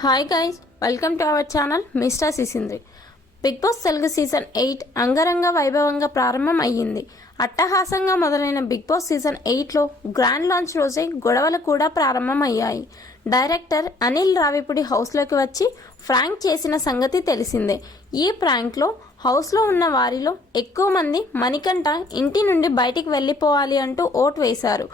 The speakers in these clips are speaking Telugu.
Hi guys, welcome to our channel mister Sisindri. Big boss Telugu season 8 అంగరంగ వైభవంగా ప్రారంభం అయ్యింది. అట్టహాసంగా మొదలైన బిగ్ బాస్ సీజన్ 8లో గ్రాండ్ లాంచ్ రోజే గొడవలు కూడా ప్రారంభమయ్యాయి. డైరెక్టర్ అనిల్ రావిపూడి హౌస్లోకి వచ్చి ఫ్రాంక్ చేసిన సంగతి తెలిసిందే. ఈ ప్రాంక్లో హౌస్లో ఉన్న వారిలో ఎక్కువ మంది మణికంఠ ఇంటి నుండి బయటికి వెళ్ళిపోవాలి అంటూ ఓటు వేశారు.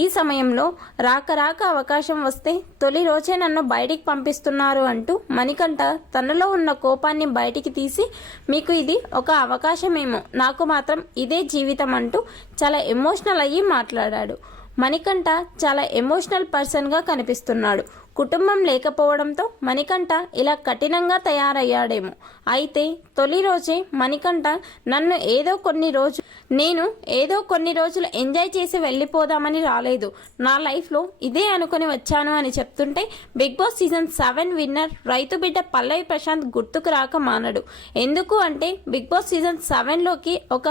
ఈ సమయంలో రాక అవకాశం వస్తే తొలి రోజే నన్ను బయటికి పంపిస్తున్నారు అంటూ మణికంఠ తనలో ఉన్న కోపాన్ని బయటికి తీసి, మీకు ఇది ఒక అవకాశమేమో, నాకు మాత్రం ఇదే జీవితం అంటూ చాలా ఎమోషనల్ అయ్యి మాట్లాడాడు. మణికంఠ చాలా ఎమోషనల్ పర్సన్గా కనిపిస్తున్నాడు. కుటుంబం లేకపోవడంతో మణికంఠ ఇలా కఠినంగా తయారయ్యాడేమో. అయితే తొలి రోజే మణికంఠ నేను ఏదో కొన్ని రోజులు ఎంజాయ్ చేసి వెళ్ళిపోదామని రాలేదు, నా లైఫ్లో ఇదే అనుకుని వచ్చాను అని చెప్తుంటే బిగ్ బాస్ సీజన్ 7 విన్నర్ రైతు బిడ్డ పల్లవి ప్రశాంత్ గుర్తుకు రాక మానడు. ఎందుకు అంటే బిగ్ బాస్ సీజన్ 7లోకి ఒక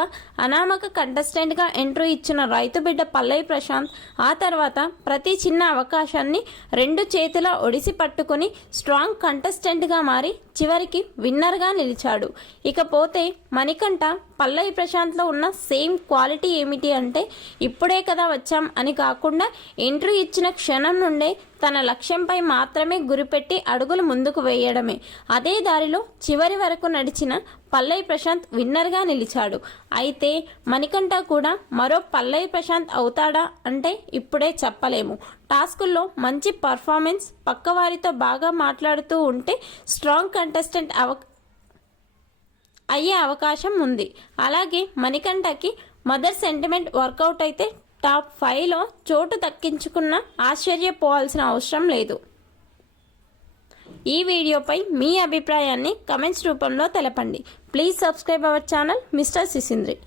అనామక కంటెస్టెంట్గా ఎంట్రీ ఇచ్చిన రైతు బిడ్డ పల్లవి ప్రశాంత్ ఆ తర్వాత ప్రతి చిన్న అవకాశాన్ని రెండు చేతిలో ఒడిసి పట్టుకుని స్ట్రాంగ్ కంటెస్టెంట్గా మారి చివరికి విన్నర్గా నిలిచాడు. ఇకపోతే మణికంఠ పల్లవి ప్రశాంత్లో ఉన్న సేమ్ క్వాలిటీ ఏమిటి అంటే, ఇప్పుడే కదా వచ్చాం అని కాకుండా ఎంట్రీ ఇచ్చిన క్షణం నుండే తన లక్ష్యంపై మాత్రమే గురిపెట్టి అడుగులు ముందుకు వేయడమే. అదే దారిలో చివరి వరకు నడిచిన పల్లవి ప్రశాంత్ విన్నర్గా నిలిచాడు. అయితే మణికంఠ కూడా మరో పల్లవి ప్రశాంత్ అవుతాడా అంటే ఇప్పుడే చెప్పలేము. టాస్కుల్లో మంచి పర్ఫార్మెన్స్, పక్కవారితో బాగా మాట్లాడుతూ ఉంటే స్ట్రాంగ్ కంటెస్టెంట్ అయ్యే అవకాశం ఉంది. అలాగే మణికంఠకి మదర్ సెంటిమెంట్ వర్కౌట్ అయితే టాప్ 5లో చోటు దక్కించుకున్న ఆశ్చర్యపోవాల్సిన అవసరం లేదు. ఈ వీడియోపై మీ అభిప్రాయాన్ని కమెంట్స్ రూపంలో తెలపండి. Please subscribe our channel mister సిసింద్రి.